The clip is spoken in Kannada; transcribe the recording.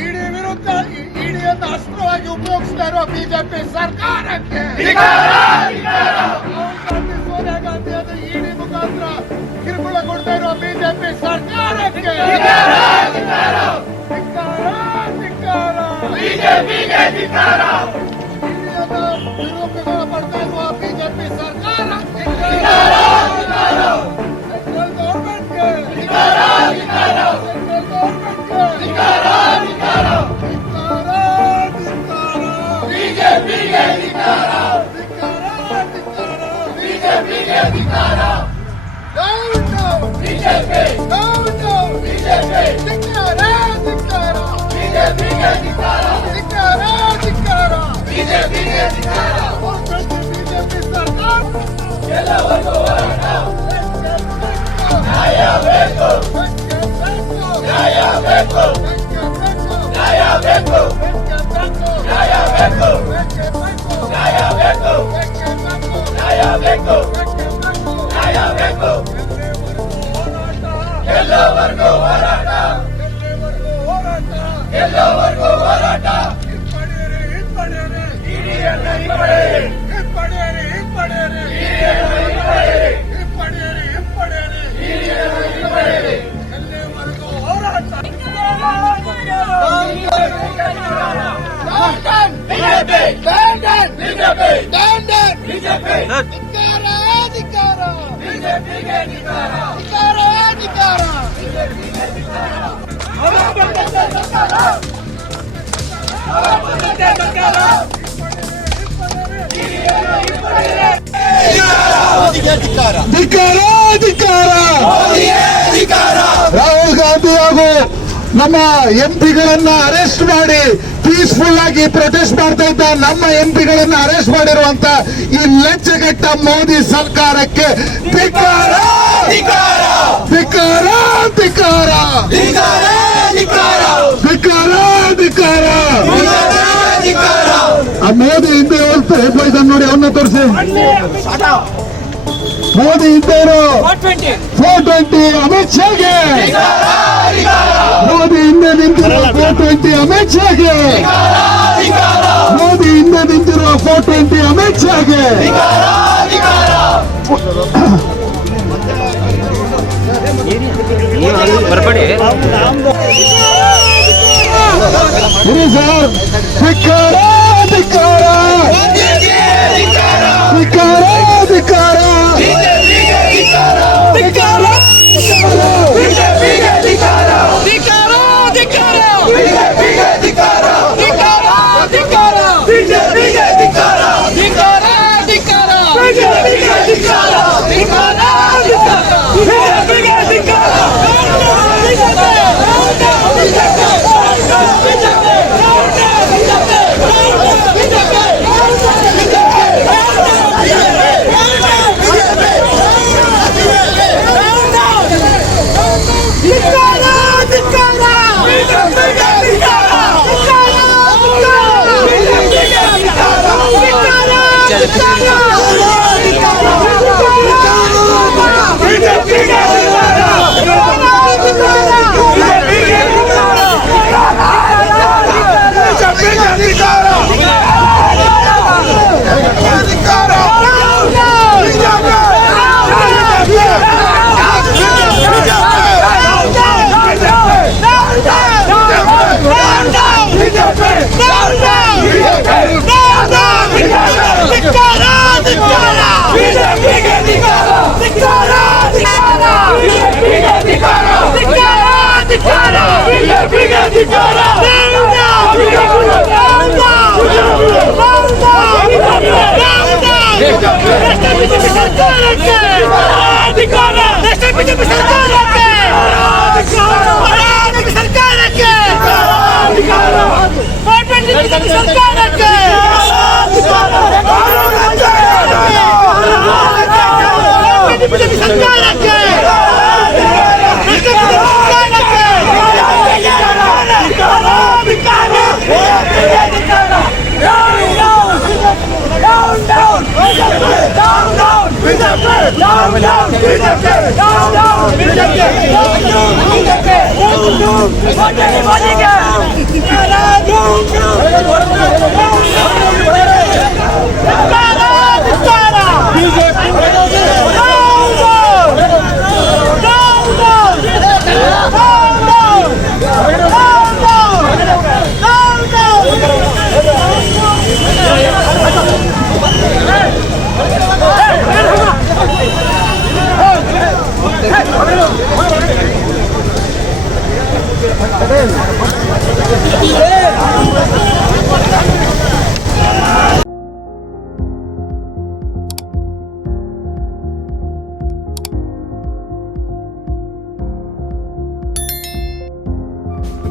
ಇಡಿ ವಿರುದ್ಧ ಇಡಿಯನ್ನು ಅಸ್ತ್ರವಾಗಿ ಉಪಯೋಗಿಸ್ತಾ ಇರುವ ಬಿಜೆಪಿ ಸರ್ಕಾರಕ್ಕೆ ಸೋನಿಯಾ ಗಾಂಧಿ ಅದು ಇಡಿ ಮುಖಾಂತರ ಕಿರುಕುಳ ಕೊಡ್ತಾ ಇರುವ ಬಿಜೆಪಿ ಸರ್ಕಾರಕ್ಕೆ ವಿರೋಧಗಳು ಪಡ್ತಾ ಇರುವ ಬಿಜೆಪಿ ಸರ್ಕಾರ ಸೆಂಟ್ರಲ್ ಗೌರ್ಮೆಂಟ್ಗೆ ಎಲ್ಲವರೆಗೂ ಹೋರಾಟ ನ್ಯಾಯ ಬೇಕು ನ್ಯಾಯ ಬೇಕು ನ್ಯಾಯ ಬೇಕು ನ್ಯಾಯ ಬೇಕು ನ್ಯಾಯ ಬೇಕು ನ್ಯಾಯ ಬೇಕು ನ್ಯಾಯ ಬೇಕು ಎಲ್ಲವರೆಗೂ ಹೋರಾಟ ಎಲ್ಲವರೆಗೂ ಹೋರಾಟ ಇಡಿಯನ್ನು ಹಿಂಪಡೆಯಿರಿ ಹಿಂಪಡೆಯಿರಿ ಹಿಂಪಡೆಯಿರಿ ಹಿಂಪಡೆಯಿರಿ ಹಿಂಪಡೆಯಿರಿ ಇಡಿಯನ್ನು ಹಿಂಪಡೆಯಿರಿ ಎಲ್ಲಿವರೆಗೂ ಹೋರಾಟ ಬಿಜೆಪಿ ಬಿಜೆಪಿ ಬಿಜೆಪಿ ಧಿಕ್ಕಾರ ಧಿಕ್ಕಾರ ಬಿಜೆಪಿಗೆ ಧಿಕ್ಕಾರ ಧಿಕ್ಕಾರ ಧಿಕ್ಕಾರ ಬಿಜೆಪಿಗೆ ಧಿಕ್ಕಾರ ರಾಹುಲ್ ಗಾಂಧಿ ಹಾಗೂ ನಮ್ಮ ಎಂಪಿಗಳನ್ನ ಅರೆಸ್ಟ್ ಮಾಡಿ ಪೀಸ್ಫುಲ್ ಆಗಿ ಪ್ರೊಟೆಸ್ಟ್ ಮಾಡ್ತಾ ಇದ್ದ ನಮ್ಮ ಎಂಪಿಗಳನ್ನ ಅರೆಸ್ಟ್ ಮಾಡಿರುವಂತ ಈ ಲಜ್ಜೆಗೆಟ್ಟ ಮೋದಿ ಸರ್ಕಾರಕ್ಕೆ ಧಿಕ್ಕಾರ ಧಿಕ್ಕಾರ ಧಿಕ್ಕಾರ ಧಿಕ್ಕಾರ ಧಿಕ್ಕಾರ ಧಿಕ್ಕಾರ ಆ ಮೋದಿ ಹಿಂದೆ ಹೋಗ್ತಾರೆ ಇದನ್ನು ನೋಡಿ ಅವನ್ನ ತೋರಿಸಿ ಮೋದಿ ಹಿಂದೆ 420 ಅಮಿತ್ ಶಾಗೆ ಮೋದಿ ಹಿಂದೆ ನಿಂತಿರುವ 420 ಅಮಿತ್ ಶಾಗೆ ಮೋದಿ ಹಿಂದೆ ನಿಂತಿರುವ 420 ಅಮಿತ್ ಶಾಗೆ ಬರಬೇಡಿ ಇರಿ ಸರ್ ಧಿಕ್ಕಾರ ಧಿಕ್ಕಾರ ಧಿಕ್ಕಾರ ಧಿಕ್ಕಾರ Down, BJP! ಮೋದಿಗೆ